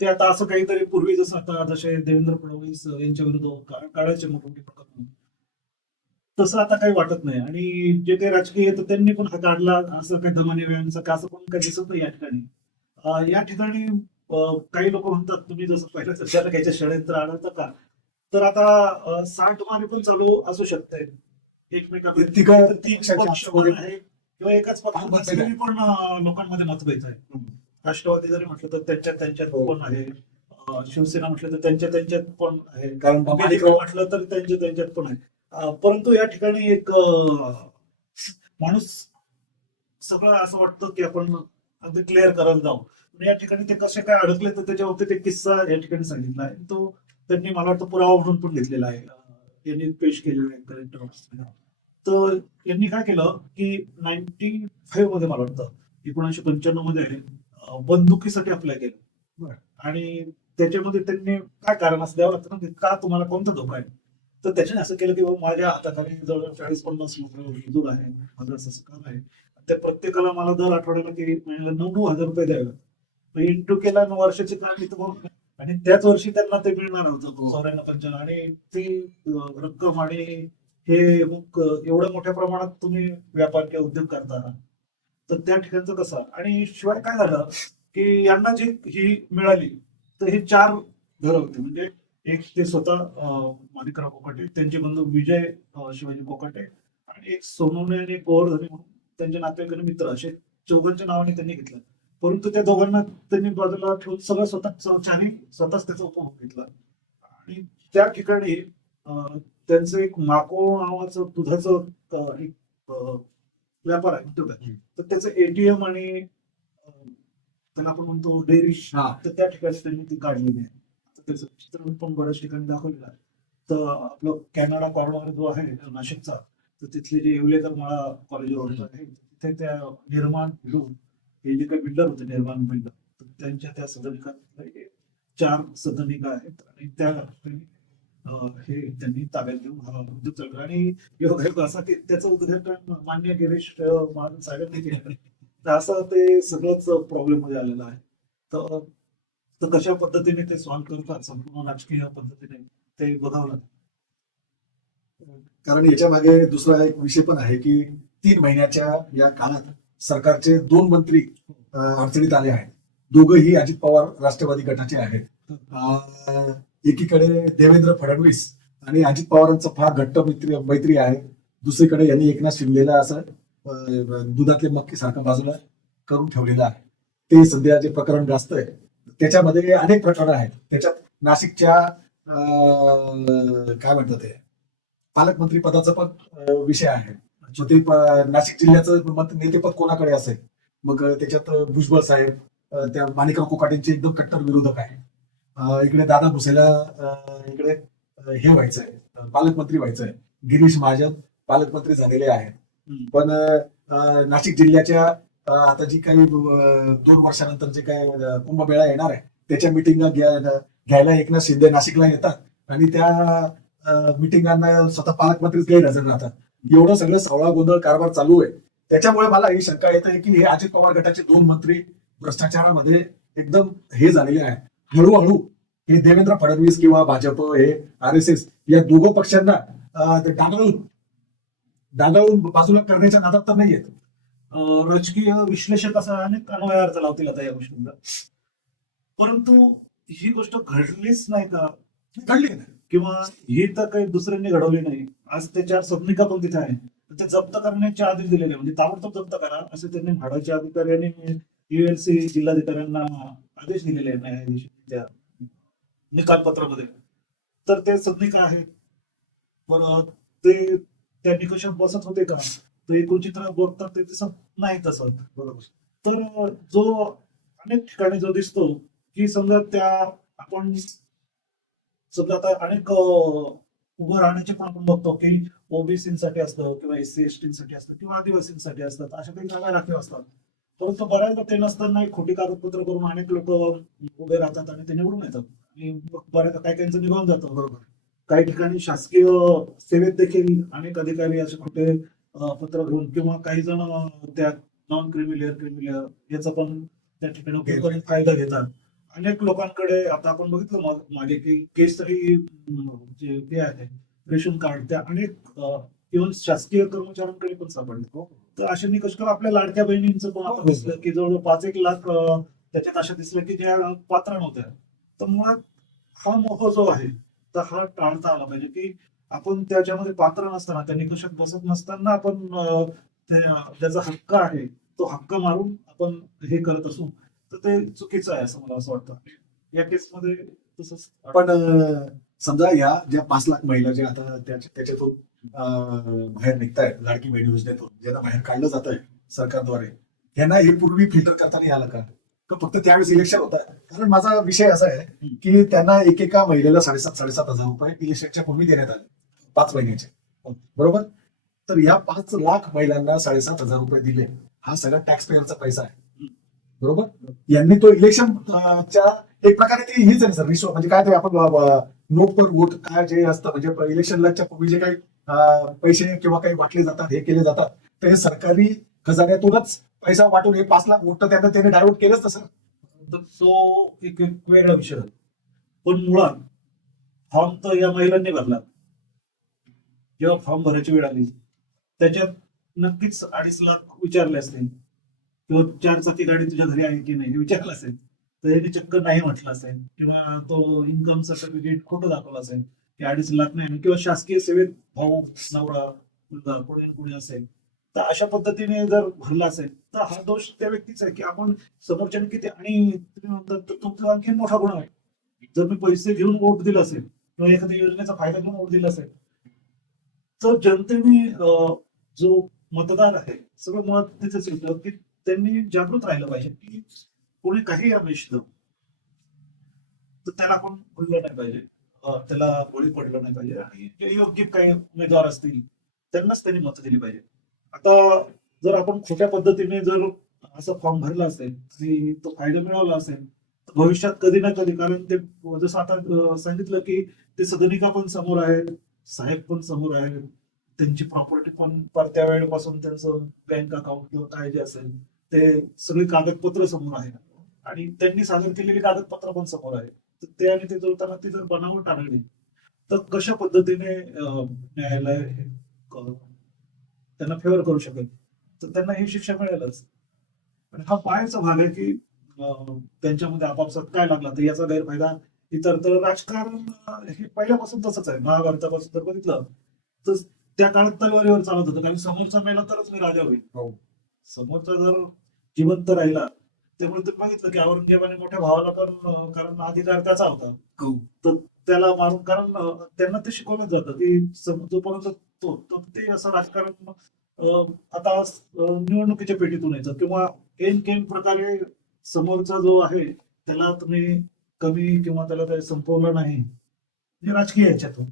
ते आता असं काहीतरी पूर्वी जसं आता जसे देवेंद्र फडणवीस यांच्या विरुद्ध काढायचे मोठमोठे प्रकरण, तसं आता काही वाटत नाही. आणि जे काही राजकीय आहे तर त्यांनी पण हा काढला असं काही दमाने व्यायामचं का असं पण काही दिसत नाही या ठिकाणी. या ठिकाणी काही लोक म्हणतात तुम्ही जसं पहिल्या चर्चेला घ्यायच्या षडयंत्र आढळतं का, तर आता 60 मारे पण चालू असू शकते एकमेकांमध्ये. तिघं तर तीन पक्षाच्या पक्ष हातामध्ये- पण आहे किंवा एकाच पक्षात मतभेद असलेली आहे. पण लोकांमध्ये मतभेद आहे. राष्ट्रवादी जरी म्हटलं तर त्यांच्यात हो. पण आहे. शिवसेना म्हटलं तर त्यांच्यात पण आहे. कारण BJP माणिकराव म्हटलं तर त्यांच्यात पण आहे. परंतु या ठिकाणी एक माणूस सगळं असं वाटतं की आपण अगदी क्लिअर करायला जाऊ. पण या ठिकाणी ते कसे काय अडकले तर त्याच्या बाबतीत एक किस्सा या ठिकाणी सांगितला आहे. तो त्यांनी मला वाटतं पुरावा म्हणून पण घेतलेला आहे. यांनी पेश केलेला आहे कलेक्टर ऑफिसला. तर यांनी काय केलं की 95 मध्ये मला वाटतं 1995 मध्ये बंदुकीसाठी अप्लाय केलं. बरं. आणि त्याच्यामध्ये त्यांनी काय कारण असं द्यावं लागतं ना की का तुम्हाला कोणता धोका आहे. तर त्याच्याने असं केलं की बाबा माझ्या हाताखाली जवळजवळ 40-50 मजूर आहे, माझं असं काम आहे. त्या प्रत्येकाला मला दर आठवड्याला की महिन्याला 9,000 रुपये द्यावे लागतात. इंटू केला न वर्षाची काम इथं मग, आणि त्याच वर्षी त्यांना ते मिळणार होतं 94-95. आणि ती रक्कम आणि हे मग एवढ्या मोठ्या प्रमाणात तुम्ही व्यापार किंवा उद्योग करता, तर त्या ठिकाणचं कसं. आणि शिवाय काय झालं की यांना जी ही मिळाली तर हे 4 घरं होती. म्हणजे एक ते स्वतः माणिकराव कोकाटे, त्यांचे बंधू विजय शिवाजी कोकाटे, आणि एक सोनवणे आणि एक गोवर्धने म्हणून त्यांच्या नातेवाईक आणि मित्र, असे चौघांच्या नावाने त्यांनी घेतलं. परंतु त्या दोघांना त्यांनी बाजूला ठेवून सगळं स्वतःच त्याचा उपभोग घेतला. आणि त्या ठिकाणी त्यांचं एक माको नावाचं दुधाचं एक व्यापार आहे, उद्योग आहे. तर त्याचं एटीएम आणि त्याला आपण म्हणतो डेअरी, हा. तर त्या ठिकाणी त्यांनी ती काढलेली आहे. तर त्याचं चित्रण पण बऱ्याच ठिकाणी दाखवलेलं आहे. तर आपलं कॅनडा कॉर्नर जो आहे नाशिकचा, तर तिथले जे येवलेकर माळा कॉलेज रोड आहे तिथे त्या निर्माण हे जे काही बिल्डर होते निर्माण बिल्डर, तर त्यांच्या त्या सदनिकांमध्ये 4 सदनिका आहेत. आणि त्या हे त्यांनी ताब्यात घेऊन हा उद्योग चालू आहे. आणि योग असा की त्याचं उद्घाटन मान्य गिरीश महाजन साहेबांनी केलं. तर असं ते सगळंच प्रॉब्लेम मध्ये आलेलं आहे. तर तर कशा पद्धतीने ते सॉल्व्ह करतात संपूर्ण राजकीय पद्धतीने ते बघावं लागतं. कारण याच्या मागे दुसरा एक विषय पण आहे की 3 महिन्याच्या या काळात सरकारचे 2 मंत्री अडचणीत आले आहेत. दोघंही अजित पवार राष्ट्रवादी गटाचे आहेत. एकीकडे देवेंद्र फडणवीस आणि अजित पवारांचं फार घट्ट मैत्री आहे. दुसरीकडे यांनी एकनाथ शिंदेला असं दुधातले मक्की सारखं बाजूला करून ठेवलेलं आहे. ते सध्या जे प्रकरण गाजतंय त्याच्यामध्ये अनेक प्रकरण आहेत. त्याच्यात नाशिकच्या काय म्हणतात ते पालकमंत्री पदाचा पण विषय आहे. मग ते नाशिक जिल्ह्याचं नेतेपद कोणाकडे असेल. मग त्याच्यात भुजबळ साहेब त्या माणिकराव कोकाटेंचे एकदम कट्टर विरोधक आहे. इकडे दादा भुसेला इकडे हे व्हायचंय, पालकमंत्री व्हायचंय. गिरीश महाजन पालकमंत्री झालेले आहेत. पण नाशिक जिल्ह्याच्या आता जी काही 2 वर्षानंतर जे काय कुंभमेळा येणार आहे त्याच्या मिटिंगा घ्यायला एकनाथ शिंदे नाशिकला येतात आणि त्या मिटिंगांना स्वतः पालकमंत्रीच गैरहजर राहतात. एवढं सगळं सावळा गोंधळ कारभार चालू आहे. त्याच्यामुळे मला ही शंका येते की हे अजित पवार गटाचे 2 मंत्री भ्रष्टाचारामध्ये एकदम हे झालेले आहे. हळूहळू हे देवेंद्र फडणवीस किंवा भाजप हे RSS या दोघं पक्षांना डागाळून बाजूला करण्याच्या नादात तर नाही येत. राजकीय विश्लेषक असा अनेक अन्वय अर्थ लावतील आता या गोष्टींना. परंतु ही गोष्ट घडलीच नाही का, घडली ना. किंवा ही तर काही दुसऱ्यांनी घडवली नाही. आज ते 4 सदनिका पण तिथे आहे. ते जप्त करण्याचे आदेश दिलेले, म्हणजे ताबडतोब जप्त करा असे त्यांनी म्हाडाच्या अधिकाऱ्यांनी ULC जिल्हाधिकाऱ्यांना आदेश दिलेले आहेत न्यायाधीश त्या निकालपत्रामध्ये. तर ते सदनिका आहेत. पण ते त्या निकषात बसत होते का, तर एकूण चित्र बघतात ते दिसत नाही तसं. बरोबर. तर जो अनेक ठिकाणी जो दिसतो की समजा त्या आपण समजा आता अनेक उभं राहण्याचे पण आपण बघतो की ओबीसीसाठी असतं किंवा एससी एसटी साठी असतं किंवा आदिवासींसाठी असतात, अशा काही जागा राखीव असतात. परंतु बऱ्याचदा ते नसताना खोटी कागदपत्र करून अनेक लोक उभे राहतात आणि ते निवडून येतात आणि बऱ्याचदा काही काहींचं निघून जातं. बरोबर. काही ठिकाणी शासकीय सेवेत देखील अनेक अधिकारी असे खोटे पत्र घेऊन किंवा काही जण त्या नॉन क्रिमिलियर क्रिमिलियर याचा पण त्या ठिकाणी उपयोग करून फायदा घेतात. अनेक लोकांकडे आता आपण बघितलं मागे की केसरी जे ते आहे रेशन कार्ड त्या अनेक इव्हन शासकीय कर्मचाऱ्यांकडे पण सापडले. तर अशा निकष करून आपल्या लाडक्या बहिणींचं पण आपण दिसलं की जवळजवळ 5-1 लाख त्याच्यात अशा दिसल्या की ज्या पात्र नव्हत्या. तर मुळात हा मोह जो आहे तर हा टाळता आला पाहिजे की आपण त्याच्यामध्ये पात्र नसताना त्या निकषात बसत नसताना आपण त्याचा हक्क आहे तो हक्क मारून आपण हे करत असू तर ते चुकीचं आहे असं मला असं वाटतं. या केसमध्ये तसंच पण समजा या ज्या 5 लाख महिला ज्या आता त्याच्यातून बाहेर निघतायत लाडकी बहीण योजनेतून, ज्यांना बाहेर काढलं जात आहे सरकारद्वारे, यांना हे पूर्वी फिल्टर करता नाही आलं का फक्त त्यावेळेस इलेक्शन होत आहे? कारण माझा विषय असा आहे की त्यांना एकेका महिलेला 7,500 रुपये इलेक्शनच्या पूर्वी देण्यात आले 5 महिन्याचे, बरोबर. तर या 5 लाख महिलांना 7,500 रुपये दिले, हा सगळा टॅक्स पेअरचा पैसा आहे, बरोबर. यांनी तो इलेक्शनच्या एक प्रकारे ते हीच आहे सर रिश्वत, म्हणजे काय ते आपण नोट पर वोट काय जे असतं, म्हणजे इलेक्शनच्या पूर्वी जे काही पैसे किंवा काही वाटले जातात हे केले जातात, तर हे सरकारी खजान्यातूनच पैसा वाटून हे 5 लाख वोट त्यांना त्याने डायव्हर्ट केलंच तसं. तर तो एक वेगळा विषय आहे. पण मुळात फॉर्म तर या महिलांनी भरला, जेव्हा फॉर्म भरायची वेळ आली त्याच्यात नक्कीच 2.5 लाख विचारले असतील किंवा 4 चाकी गाडी तुझ्या घरी आहे की नाही हे विचारलं असेल, तर यांनी चक्क नाही म्हटलं असेल किंवा तो इन्कम सर्टिफिकेट खोटं दाखवलं असेल की 2.5 लाख नाही, किंवा शासकीय सेवेत भाऊ नवरा मुलगा कोणी असेल तर अशा पद्धतीने जर भरला असेल तर हा दोष त्या व्यक्तीचा आहे की आपण समोरच्याने किती, आणि तुम्ही म्हणतात तर तुमचा आणखी मोठा गुन्हा आहे. जर मी पैसे घेऊन वोट दिला असेल किंवा एखाद्या योजनेचा फायदा घेऊन वोट दिला असेल तर जनतेने जो मतदार आहे सगळं मुळात तिथेच येतं की त्यांनी जागृत राहिलं पाहिजे की कोणी काही आमिष दिलं तर त्याला आपण भुललं नाही पाहिजे, त्याला बळी पडलं नाही पाहिजे आणि जे योग्य काही उमेदवार असतील त्यांनाच त्यांनी मतं दिली पाहिजे. आता जर आपण खोट्या पद्धतीने जर असा फॉर्म भरला असेल आणि तो फायदा मिळवला असेल तर भविष्यात कधी ना कधी, कारण ते जसं आता सांगितलं की ते सदनिका पण समोर आहेत, साहेब पण समोर आहेत, त्यांची प्रॉपर्टी पण त्या वेळेपासून त्यांचं बँक अकाउंट किंवा काय जे असेल ते सगळी कागदपत्र समोर आहेत आणि त्यांनी सादर केलेली कागदपत्र पण समोर आहे. तर ते आणि ते जुळताना ती जर बनावट आढळली तर कशा पद्धतीने न्यायालय त्यांना फेवर करू शकेल, तर त्यांना ही शिक्षा मिळेलच. आणि हा पायाचा भाग आहे की त्यांच्यामध्ये आपापसात काय लागला तर याचा गैरफायदा इतर, तर राजकारण हे पहिल्यापासून तसंच आहे. महाभारतापासून जर बघितलं तर त्या काळात तलवारीवर चालत होतं, कारण समोरचा मेला तरच मी राजा होईल. समोरचा जर जिवंत राहिला, त्यामुळे तुम्ही बघितलं की औरंगजेबाने मोठ्या भावाला पण, कारण अधिकार त्याचा होता, तर त्याला मारून, कारण त्यांना ते शिकवलं जातं की जोपर्यंत ते असं राजकारण आता निवडणुकीच्या पेटीतून यायचं किंवा केन प्रकारे समोरचा जो आहे त्याला तुम्ही कमी किंवा त्याला काही संपवलं नाही म्हणजे राजकीय याच्यातून,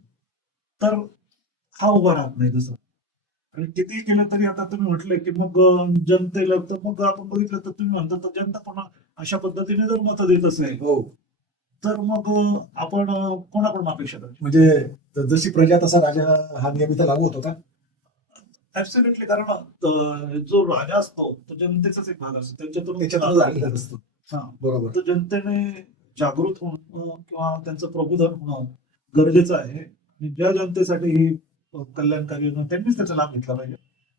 तर हा उभा राहत नाही तसं. आणि किती केलं तरी आता तुम्ही म्हटलंय की मग जनतेला, तर मग आपण बघितलं तर तुम्ही म्हणता तर जनता पण अशा पद्धतीने जर मतं देत असेल तर मग आपण कोणाकडून अपेक्षा करायची? म्हणजे जशी प्रजा तसा राजा हा नियम इथं लागू होतो का? ऍब्सोल्युटली, कारण जो राजा असतो तो जनतेचाच एक भाग असतो, त्याच्यातून झालेला असतो. हा, बरोबर. तर जनतेने जागृत होणं किंवा त्यांचं प्रबोधन होणं गरजेचं आहे आणि ज्या जनतेसाठी ही कल्याणकारी योजना त्यांनीच त्याचा लाभ घेतला पाहिजे.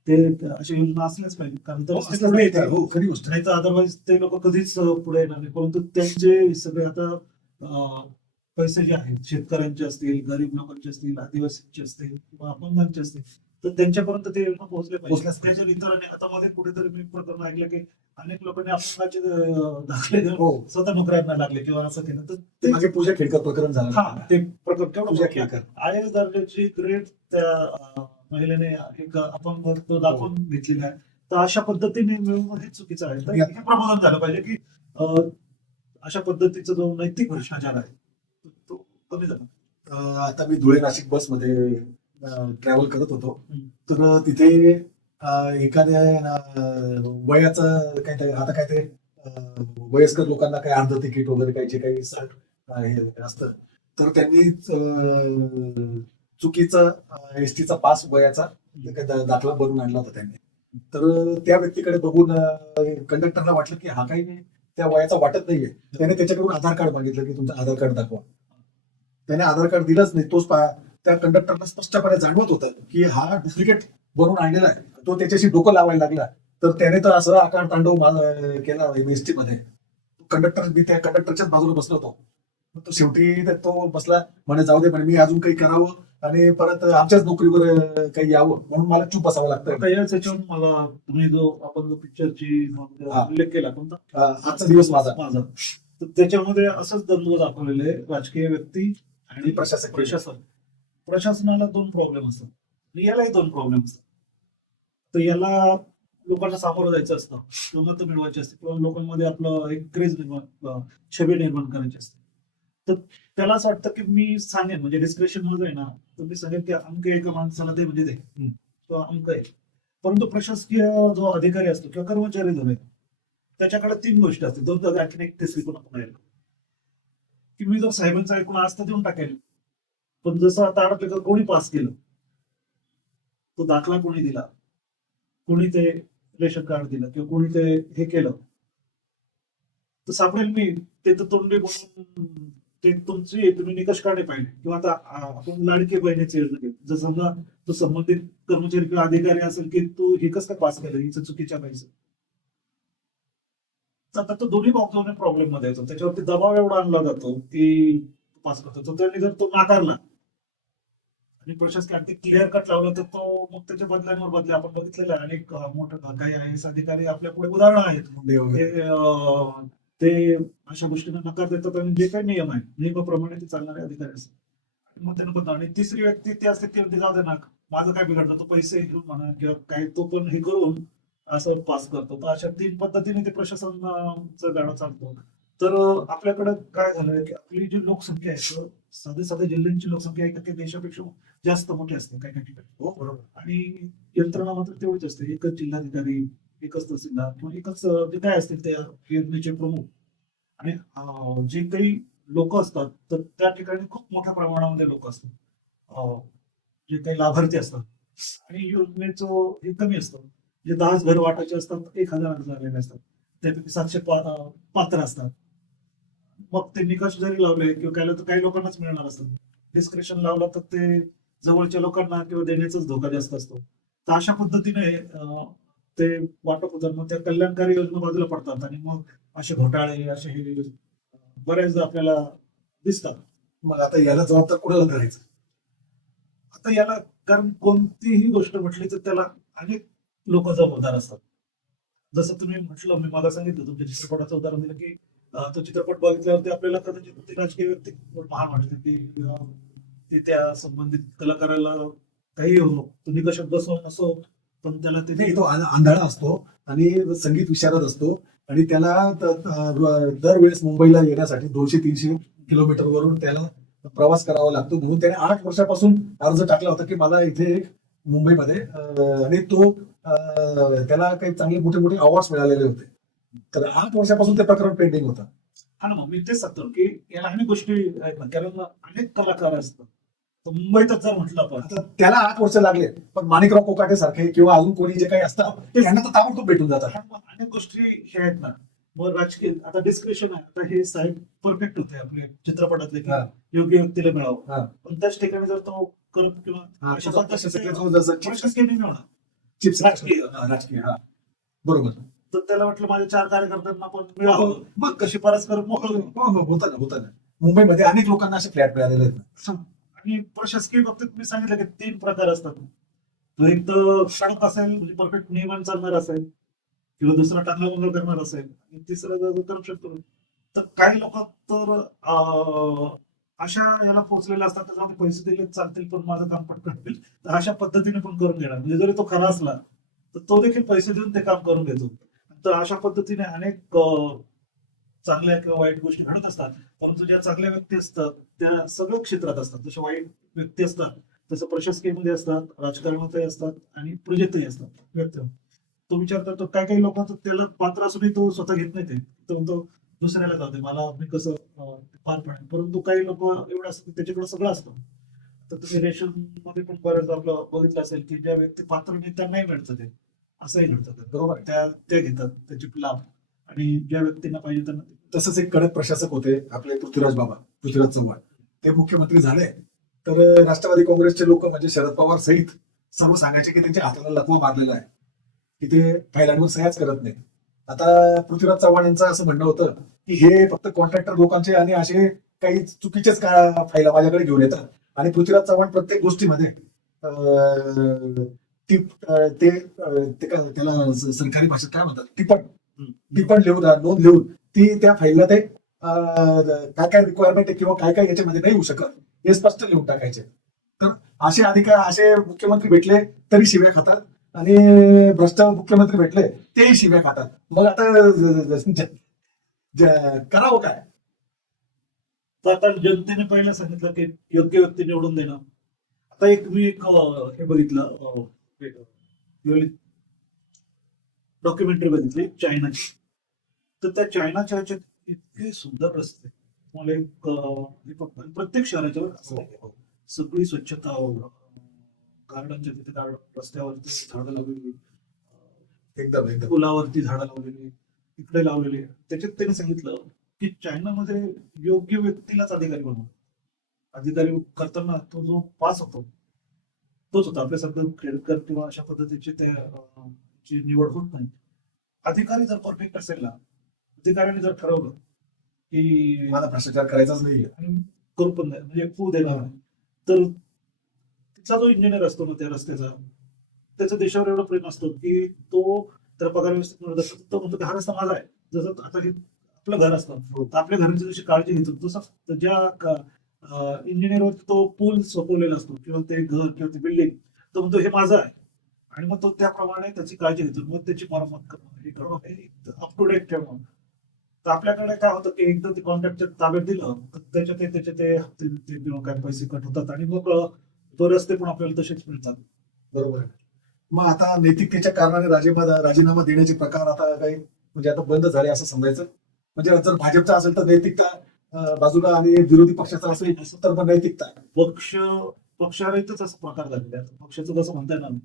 ते अशी योजना असल्याच पाहिजे, कारण तरच ते पुढे येतील. खरी गोष्ट. नाही तर अदरवाईज ते लोक कधीच पुढे येणार नाही. परंतु त्यांचे सगळे आता पैसे जे आहेत शेतकऱ्यांचे असतील, गरीब लोकांचे असतील, आदिवासींचे असतील किंवा अपंगांचे असतील, तर त्यांच्यापर्यंत ते योजना पोहोचले पाहिजे. त्याच्या इतरांनी आता मध्ये कुठेतरी मी प्रकरण ऐकलं की अनेक लोकांनी अपंगाचे दाखले देऊन स्वतः नोकऱ्यांना लागले किंवा असं केलं, तर ते मागे पूजा खेडकर प्रकरण झालं. हा, ते प्रकरण पूजा खेडकर आय एस दर्जाची ग्रेड त्या महिलेने एक अपंग तो दाखवून घेतलेला आहे, तर अशा पद्धतीने मिळवणं हे चुकीचं आहे. तर हे प्रबोधन झालं पाहिजे की अशा पद्धतीचा जो नैतिक भ्रष्टाचार आहे तो कमी झाला. आता मी धुळे नाशिक बसमध्ये ट्रॅव्हल करत होतो. हम्म. तर तिथे एखाद्या वयाचं काय ते आता काय ते वयस्कर लोकांना काय अर्ध तिकीट वगैरे काही जे काही हे असतं, तर त्यांनी चुकीचं एसटीचा पास वयाचा दाखला बनवून आणला होता त्यांनी. तर त्या व्यक्तीकडे बघून कंडक्टरला वाटलं की हा काही त्या वयाचा वाटत नाहीये. त्याने त्याच्याकडून आधार कार्ड मागितलं की तुमचं आधार कार्ड दाखवा. त्याने आधार कार्ड दिलंच नाही. त्या कंडक्टरला स्पष्टपणे जाणवत होतं की हा डुप्लिकेट बनवून आणलेला आहे. तो त्याच्याशी डोकं लावायला लागला. तर त्याने तर असं आकार तांडव केला एसटी मध्ये. कंडक्टर, मी त्या कंडक्टरच्याच बाजूला बसलो होतो. तो शेवटी तो बसला, म्हणे जाऊ दे, म्हणे मी अजून काही करावं आणि परत आमच्याच नोकरीवर काही यावं म्हणून मला चूप बसावं लागतं. आता याच याच्यावरून मला तुम्ही आपण जो पिक्चरची हा. उल्लेख केला कोणता, आजचा दिवस माझा. तर त्याच्यामध्ये असंच दररोज दाखवलेलं आहे, राजकीय व्यक्ती आणि प्रशासन. प्रशासनाला दोन प्रॉब्लेम असतात आणि यालाही दोन प्रॉब्लेम असतात. तर याला लोकांना सामोरं जायचं असतं, मतं मिळवायची असते किंवा लोकांमध्ये आपलं एक क्रेज छबी निर्माण करायची असते. तर त्याला असं वाटतं की मी सांगेन, म्हणजे डिस्क्रिप्शन मध्ये आहे ना, तर मी सांगेन की अमके एका माणसाला ते म्हणजे ते किंवा अमक आहे. परंतु प्रशासकीय जो अधिकारी असतो किंवा कर्मचारी जो आहे त्याच्याकडे तीन गोष्टी असतात. दोन आणखी एक तिसरी पण आपण आहे की मी जर साहेबांचा ऐकून आज तर देऊन टाकेल, पण जसं आता आपल्याला कोणी पास केलं, तो दाखला कोणी दिला, कोणी ते रेशन कार्ड दिलं किंवा कोणी ते हे केलं, तर सापडेल मी ते तर तोंडी बोलून ते तुमची तुम्ही निकष काढले पाहिजे. किंवा आता आपण लाडके बहिणीची योजना घेऊ, जर समजा तो संबंधित कर्मचारी किंवा अधिकारी असेल की तू हे कसं काय पास केलं, हिचं चुकीच्या पैसे, तर आता तो दोन्ही बाजूने प्रॉब्लेम मध्ये येतो. त्याच्यावरती दबाव एवढा आणला जातो की पास करतो. तर त्यांनी जर तो नाकारला आणि प्रशासकीय आणखी क्लिअर कट लावला, तर तो मग त्याच्या बदल्यांवर बदले आपण बघितलेलं आहे. अनेक मोठे काही IAS अधिकारी आपल्या पुढे उदाहरणं आहेत. ते अशा गोष्टींना नकार देतात आणि जे काही नियम आहे नियमाप्रमाणे ते चालणारे अधिकारी असतात. मग त्यांना बदला. आणि तिसरी व्यक्ती ती असते ती जाऊ दे ना, माझं काय बिघडलं, तो पैसे घेऊन म्हणा किंवा काही तो पण हे करून असं पास करतो. तर अशा तीन पद्धतीने ते प्रशासनाचं गाडा चालतो. तर आपल्याकडे काय झालंय की आपली जी लोकसंख्या आहे, साधे साधे जिल्ह्यांची लोकसंख्या आहे की देशापेक्षा जास्त मोठी असते काही काही ठिकाणी. हो, बरोबर. आणि यंत्रणा मात्र तेवढीच असते. एकच जिल्हाधिकारी, एकच तहसीलदार किंवा एकच जे काय असतील त्या योजनेचे प्रमुख. आणि जे काही लोक असतात तर त्या ठिकाणी खूप मोठ्या प्रमाणामध्ये लोक असतात, जे काही लाभार्थी असतात. आणि योजनेचं हे कमी असतं. जे 10 घर वाटायचे असतात 1000 झालेले असतात, त्यापैकी 700 पात्र असतात. मग ते निकष जरी लावले किंवा काय तर काही लोकांनाच मिळणार असतात. डिस्क्रिप्शन लावलं तर ते जवळच्या लोकांना किंवा देण्याचाच धोका जास्त असतो. तर अशा पद्धतीने ते वाटप होतात. मग त्या कल्याणकारी योजना बाजूला पडतात आणि मग असे घोटाळे असे हे बऱ्याचदा आपल्याला दिसतात. मग आता याला जबाबदार कोणाला धरायचं? आता याला, कारण कोणतीही गोष्ट म्हटली तर त्याला अनेक लोक जबाबदार असतात. जसं तुम्ही म्हटलं, मी मला सांगितलं तुमच्या चित्रपटाचं उदाहरण दिलं की तो चित्रपट बघितल्यावरती आपल्याला कदाचित ती राजकीय व्यक्ती महान वाटते की त्या संबंधित कलाकाराला काही हो, तो निकषात बसव नसो, पण त्याला नाही, तो आंधळा असतो आणि संगीत विशारद असतो आणि त्याला दरवेळेस मुंबईला येण्यासाठी 200-300 किलोमीटर वरून त्याला प्रवास करावा लागतो. म्हणून त्याने 8 वर्षापासून अर्ज टाकला होता की मला इथे एक मुंबईमध्ये आणि तो त्याला काही चांगले मोठे मोठे अवॉर्ड्स मिळालेले होते. तर 8 वर्षापासून ते प्रकरण पेंडिंग होतं. हा ना, मग मी तेच सांगतो की याला अनेक गोष्टी आहेत ना, कारण अनेक कलाकार असतात. तर मुंबईतच जर म्हटलं आपण, आता त्याला 8 वर्ष लागले, पण माणिकराव कोकाटे सारखे किंवा अजून कोणी जे काही असतात त्यांना तर ताबडतोब भेटून जातात. अनेक गोष्टी हे आहेत ना. मग राजकीय आता डिस्क्रिप्शन आहे, आता हे साहेब परफेक्ट होते आपले चित्रपटातले की योग्य व्यक्तीला मिळावं, पण त्याच ठिकाणी जर तो करत किंवा अशा पद्धतीने मिळवणार चिप्स राजकीय बरोबर, तर त्याला वाटलं माझ्या 4 कार्यकर्त्यांना पण मिळावं, मग कशी परस्पर होता ना. मुंबईमध्ये अनेक लोकांना असे फ्लॅट मिळालेले आहेत. आणि प्रशासकीय बाबतीत मी सांगितलं की 3 प्रकार असतात. तो एक तर कडक असेल, म्हणजे परफेक्ट नियमन चालणार असेल, किंवा दुसरा टाकला मंगळ करणार असेल, आणि तिसरा जर करू शकतो. तर काही लोक तर अशा याला पोहोचलेले असतात, त्याच्यामध्ये पैसे दिले चालतील पण माझं काम पटकन होईल, तर अशा पद्धतीने पण करून घेणार. म्हणजे जरी तो खरा असला तर तो देखील पैसे देऊन ते काम करून घेतो. तर अशा पद्धतीने अनेक चांगल्या किंवा वाईट गोष्टी घडत असतात. परंतु ज्या चांगल्या व्यक्ती असतात त्या सगळ्या क्षेत्रात असतात. जसे वाईट व्यक्ती असतात तसं प्रशासकीयमध्ये असतात, राजकारणातही असतात आणि प्रजेतही असतात व्यक्ती. तो विचार करतो, काय काही लोकांचं त्याला पात्र असूनही तो स्वतः घेत नाही, ते तो म्हणतो दुसऱ्याला जाते, मला मी कसं पार पडेल. परंतु काही लोक एवढं असतं की त्याच्याकडे सगळं असतं. तर तुम्ही रेशन मध्ये पण बरेच आपलं बघितलं असेल की ज्या व्यक्ती पात्र नाही त्यांना नाही मिळतं ते, असंही घडतं. बरोबर आहे. त्या घेतात त्याचे लाभ, आणि ज्या व्यक्तींना पाहिजे त्यांना. तसंच एक कडक प्रशासक होते आपले पृथ्वीराज चव्हाण. ते मुख्यमंत्री झाले तर राष्ट्रवादी काँग्रेसचे लोक म्हणजे शरद पवार सहित सर्व सांगायचे की त्यांच्या हाताला लकवा मारलेला आहे, की ते फायलांवर सह्याच करत नाही. आता पृथ्वीराज चव्हाण यांचं असं म्हणणं होतं की हे फक्त कॉन्ट्रॅक्टर लोकांचे आणि असे काही चुकीचेच फायला माझ्याकडे घेऊन येतात. आणि पृथ्वीराज चव्हाण प्रत्येक गोष्टीमध्ये त्याला सरकारी भाषेत काय म्हणतात, टिपण लिहून नोंद लिहून ती त्या फाईलला ते काय काय रिक्वायरमेंट आहे किंवा काय काय याच्यामध्ये नाही होऊ शकत हे स्पष्ट लिहून टाकायचे. तर असे असे मुख्यमंत्री भेटले तरी शिव्या खातात, आणि भ्रष्ट मुख्यमंत्री भेटले तेही शिव्या खातात. मग आता करावं काय? तर आता जनतेने पहिला सांगितलं की योग्य व्यक्ती निवडून देणं. आता मी हे बघितलं, डॉक्युमेंटरी बघितली चायनाची. तर त्या चायनाच्या ह्याच्यात इतके सुंदर रस्ते, मला प्रत्येक शहराच्या सगळी स्वच्छता, गार्डनच्या तिथे रस्त्यावरती झाडं लावलेली, एकदम पुलावरती झाडं लावलेली, इकडे लावलेली. त्याच्यात त्याने सांगितलं की चायनामध्ये योग्य व्यक्तीलाच अधिकारी बनवतो. अधिकारी करताना तो जो पास होतो तोच होता. आपल्या सध्या खेळकर किंवा अशा पद्धतीची ची निवड होत नाही. अधिकारी जर परफेक्ट असेल ना, अधिकाऱ्याने जर ठरवलं की मला भ्रष्टाचार करायचाच नाहीये आणि करू पण नाही, म्हणजे होऊ देणार नाही, तर तिथला जो इंजिनियर असतो ना त्या रस्त्याचा, त्याचं देशावर एवढं प्रेम असतं की तो त्याला पगार व्यवस्थित मिळत असतो, तो म्हणतो की हा रस्ता माझा आहे. जसं आता हे आपलं घर असतं, तर आपल्या घराची जशी काळजी घेतो तसं ज्या इंजिनिअरवर तो पूल सोपवलेला असतो किंवा ते घर किंवा ती बिल्डिंग, तो म्हणतो हे माझं आहे. आणि मग तो त्याप्रमाणे त्याची काळजी घेतो, मग त्याची मरम्मत करणं, हे करणं, अप टू डेट ठेवणं. तर आपल्याकडे काय होतं की एकदा ते कॉन्ट्रॅक्टच्या ताब्यात दिलं तर त्याचे ते काय पैसे कट होतात, आणि मग तो रस्ते पण आपल्याला तसेच मिळतात. बरोबर आहे. मग आता नैतिकतेच्या कारणाने राजीनामा देण्याचे प्रकार आता काही म्हणजे आता बंद झाले असं समजायचं. म्हणजे जर भाजपचा असेल तर नैतिकता बाजूला आणि विरोधी पक्षाचा असेल तर मग नैतिकता. पक्षारहितच असा प्रकार झालेला आहे. पक्षाचं कसं म्हणता येणार नाही.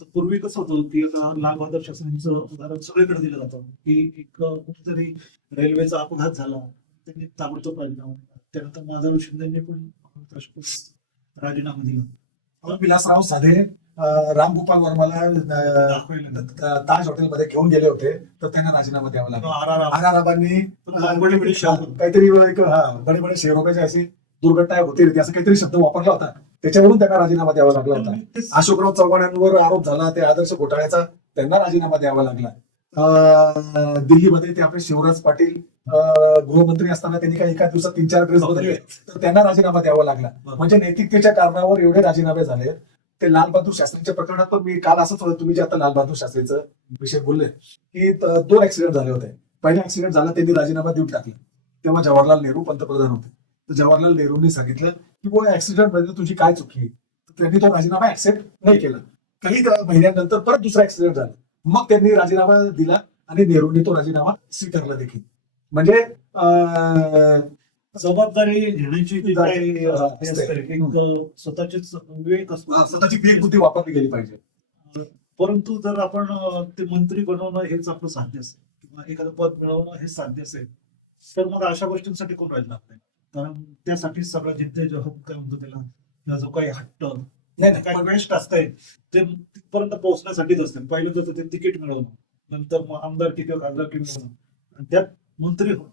तर पूर्वी कसं होतं की आता लाल बहादूर शास्त्रींचं उदाहरण सगळीकडे दिलं जातं की एक कुठेतरी रेल्वेचा अपघात झाला, त्यांनी ताबडतोब राजीनामा दिला. त्यानंतर माधव शिंदेनी पण राजीनामा दिला. विलासराव साधे रामगोपाल वर्माला ताज हॉटेलमध्ये घेऊन गेले होते तर त्यांना राजीनामा द्यावा लागला. आराराबांनी काहीतरी बडे बडे शेरों पे अशी दुर्घटना होती रे, असं काहीतरी शब्द वापरला होता, त्याच्यावरून त्यांना राजीनामा द्यावा लागला होता. अशोकराव चव्हाण यांवर आरोप झाला ते आदर्श घोटाळ्याचा, त्यांना राजीनामा द्यावा लागला. दिल्लीमध्ये ते आपले शिवराज पाटील गृहमंत्री असताना त्यांनी काही एका दिवसात 3-4 ड्रेस बदलले तर त्यांना राजीनामा द्यावा लागला. म्हणजे नैतिकतेच्या कारणावर एवढे राजीनामे झाले. ते लाल बहादूर शास्त्रीच्या प्रकरणात पण मी काल असंच होतं, तुम्ही जे आता लाल बहादूर शास्त्रीचं विषय बोलले की 2 ऍक्सिडेंट झाले होते. पहिला ऍक्सिडेंट झाला त्यांनी राजीनामा देऊन टाकला, तेव्हा जवाहरलाल नेहरू पंतप्रधान होते. तर जवाहरलाल नेहरूंनी सांगितलं की वो ऍक्सिडेंट मध्ये तुझी काय चुकी आहे, त्यांनी तो राजीनामा ऍक्सेप्ट नाही केला. काही महिन्यानंतर परत दुसरा ऍक्सिडेंट झाला, मग त्यांनी राजीनामा दिला आणि नेहरूंनी तो राजीनामा स्वीकारला देखील. म्हणजे जबाबदारी घेण्याची जी काही असते. एक स्वतःचेच विवेक असतो, स्वतःची विवेकबुद्धी वापरली गेली पाहिजे. परंतु जर आपण ते मंत्री बनवणं हेच आपलं साध्य असेल किंवा एखादं पद मिळवणं हे साध्य असेल तर मग अशा गोष्टींसाठी कोण राहिला नाही. कारण त्यासाठी सगळं जिद्द जो काय म्हणतो त्याला, किंवा जो काही हट्ट नाही, काय वेस्ट असतंय ते तिथपर्यंत पोहोचण्यासाठीच असते. पहिलं तर ते तिकीट मिळवणं, नंतर मग आमदारकी किंवा खासदारकी मिळवणं, आणि त्यात मंत्री होणं,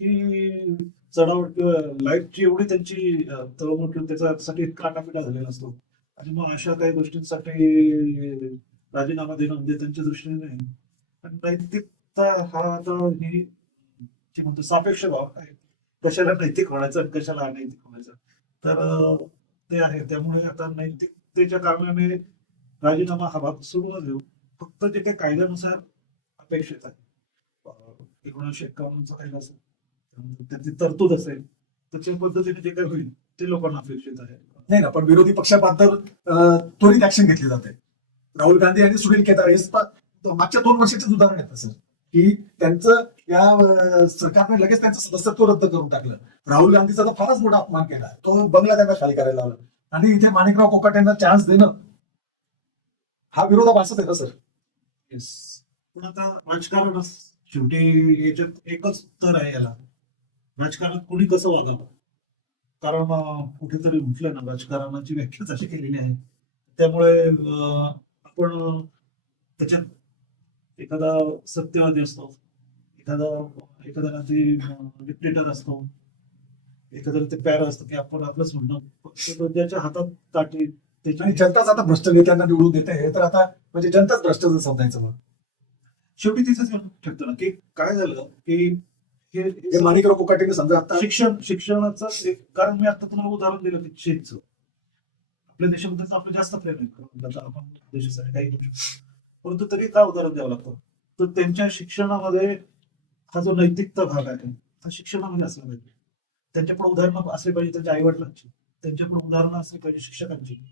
की चढावट किंवा लाईफची एवढी त्यांची तळमळ किंवा त्याच्यासाठी इतका आटापिटा झालेला असतो. आणि मग अशा काही गोष्टींसाठी राजीनामा देणं म्हणजे त्यांच्या दृष्टीने नाही. आणि नैतिकता हा आता ही जी म्हणतो सापेक्ष भाव आहे, कशाला नैतिक व्हायचं आणि कशाला अनैतिक व्हायचं. तर ते आहे. त्यामुळे आता नैतिकतेच्या कारणाने राजीनामा हा भाग सोडून देऊ. फक्त जे काही कायद्यानुसार अपेक्षित आहे 1951चा कायदा असेल, त्याची तरतूद असेल, त्याच्या पद्धतीने जे काही होईल ते लोकांना अपेक्षित आहे. नाही ना, पण विरोधी पक्षाबद्दल त्वरित ऍक्शन घेतली जाते. राहुल गांधी आणि सुनील केदार हे मागच्या 2 वर्षाचेच उदाहरण आहेत सर, की त्यांचं या सरकारने लगेच त्यांचं सदस्यत्व रद्द करून टाकलं. राहुल गांधीचा तर फारच मोठा अपमान केला, तो बंगला त्यांना खाली करायला लावला, आणि इथे माणिकराव कोकाटेंना चान्स देणं हा विरोधाभासच आहे ना सर. येस, पण आता राजकारण शेवटी याच्यात एकच उत्तर आहे याला, राजकारणात कोणी कसं वागावं. कारण कुठेतरी म्हटलं ना, राजकारणाची व्याख्याच अशी केलेली आहे. त्यामुळे आपण त्याच्यात एखादा सत्यवादी असतो, एखादा डिक्टेटर असतो, एखादं ते प्यार असतं की आपण आपलंच म्हणणं, ज्याच्या हातात ताटी त्याच्या आणि जनताच आता भ्रष्ट नेत्यांना निवडून देते, तर आता म्हणजे जनताच भ्रष्ट समजायचं मग. शेवटी तिथंच येऊन ठेवतो ना की काय झालं की हे माणिकराव कोकाटेने समजा आता शिक्षणाचं एक, कारण मी आता तुम्हाला उदाहरण दिलं की शेतचं, आपल्या देशामध्ये तर आपलं जास्त प्रेम आहे, कारण आपण देशासाठी काही करू शकतो, परंतु तरी काय उदाहरण द्यावं लागतं. तर त्यांच्या शिक्षणामध्ये हा जो नैतिकता भाग आहे हा शिक्षणामध्ये असला पाहिजे. त्यांच्यापुढे उदाहरणं असली पाहिजे त्यांच्या आईवडिलांची, त्यांच्यापुढे उदाहरणं असली पाहिजे शिक्षकांची,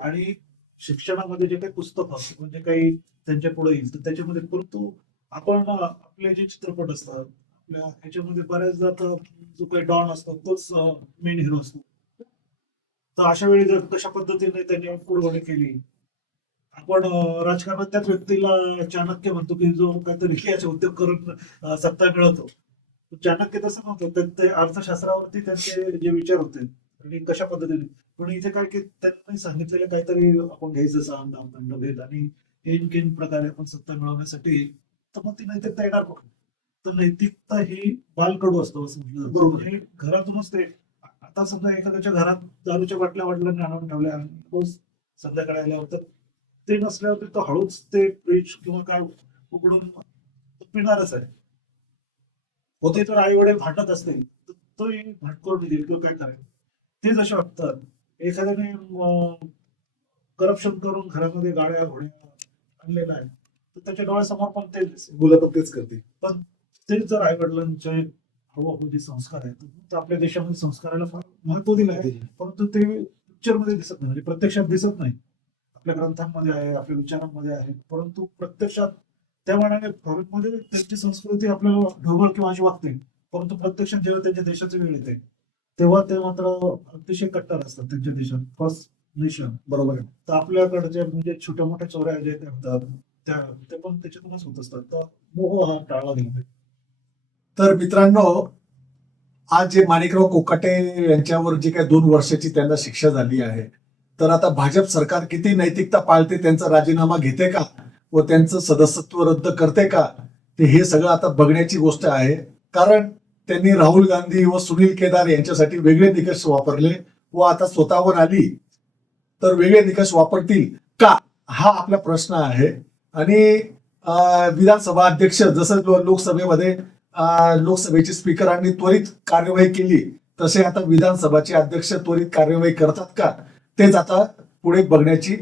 आणि शिक्षणामध्ये जे काही पुस्तकं म्हणजे काही त्यांच्या पुढे येईल तर त्याच्यामध्ये, परंतु आपण आपले जे चित्रपट असतात आपल्या ह्याच्यामध्ये बऱ्याचदा तर जो काही डॉन असतो तोच मेन हिरो असतो. तर अशा वेळी जर कशा पद्धतीने त्यांनी पुढवणी केली, आपण राजकारणात त्याच व्यक्तीला चाणक्य म्हणतो की जो काहीतरी याचे उद्योग करून सत्ता मिळवतो. चाणक्य तसं नव्हतं, तर ते अर्थशास्त्रावरती त्यांचे जे विचार होते आणि कशा पद्धतीने, पण इथे काय की त्यांनी सांगितलेलं काहीतरी आपण घ्यायचं साम दाम दंडभेद आणि एन प्रकारे आपण सत्ता मिळवण्यासाठी, तर मग ती नैतिकता येणार कुठून. तर नैतिकता ही बालकडू असतो असं म्हटलं जातं. बरोबर. हे घरातूनच ते, आता समजा एखाद्याच्या घरात दारूच्या बाटल्या वडिलांनी आणून ठेवल्या आणि रोज संध्याकाळी आल्यावर, तर ते नसल्यावर तो हळूच ते फ्रीज किंवा काय उघडून पिणारच आहे. होते तर आई वडील भांडत असतील तर तो भांडकोर देईल किंवा काय करायचं. ते जसे वाटतात एखाद्याने करप्शन करून घरामध्ये गाड्या घोड्या आणलेल्या आहेत, तर त्याच्या डोळ्यासमोर पण तेच दिसेल. मुलं पण तेच करतील. पण तेच जर आई वडिलांचे हळूहळू जे संस्कार आहेत, तर आपल्या देशामध्ये संस्काराला फार महत्व दिलं आहे, परंतु ते पिक्चर मध्ये दिसत नाही, म्हणजे प्रत्यक्षात दिसत नाही. आपल्या ग्रंथांमध्ये आहे, आपल्या विचारांमध्ये आहे, परंतु प्रत्यक्षात त्या मानाने भारतमध्ये त्यांची संस्कृती आपल्याला ढोबळ किंवा अशी वागते, परंतु प्रत्यक्षात जेव्हा त्यांच्या देशाची वेळ येते तेव्हा ते मात्र अतिशय कट्टर असतात त्यांच्या देशात, फर्स्ट नेशन. बरोबर आहे. तर आपल्याकडच्या म्हणजे छोट्या मोठ्या चोऱ्या जे त्या होतात ते पण त्याच्यातूनच होत असतात. तर मोह हा टाळला गेला पाहिजे. तर मित्रांनो, आज जे माणिकराव कोकाटे यांच्यावर जी काही 2 वर्षाची त्यांना शिक्षा झाली आहे, तर आता भाजप सरकार किती नैतिकता पाळते, त्यांचा राजीनामा घेते का व त्यांचं सदस्यत्व रद्द करते का, ते हे सगळं आता बघण्याची गोष्ट आहे. कारण त्यांनी राहुल गांधी व सुनील केदार यांच्यासाठी वेगळे निकष वापरले व आता स्वतःवर आली तर वेगळे निकष वापरतील का, हा आपला प्रश्न आहे. आणि विधानसभा अध्यक्ष जसं लोकसभेमध्ये लोकसभेचे स्पीकरांनी त्वरित कार्यवाही केली, तसे आता विधानसभाचे अध्यक्ष त्वरित कार्यवाही करतात का, तेच आता पुढे बघण्याची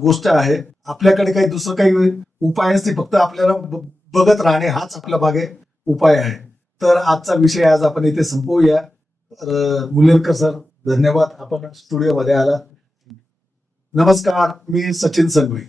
गोष्ट आहे. आपल्याकडे काही दुसरं काही उपाय नसते, फक्त आपल्याला बघत राहणे हाच आपला मागे उपाय आहे. तर आजचा विषय आज आपण इथे संपवूया. मुलेरकर सर, धन्यवाद, आपण स्टुडिओमध्ये आला. नमस्कार, मी सचिन संघवी.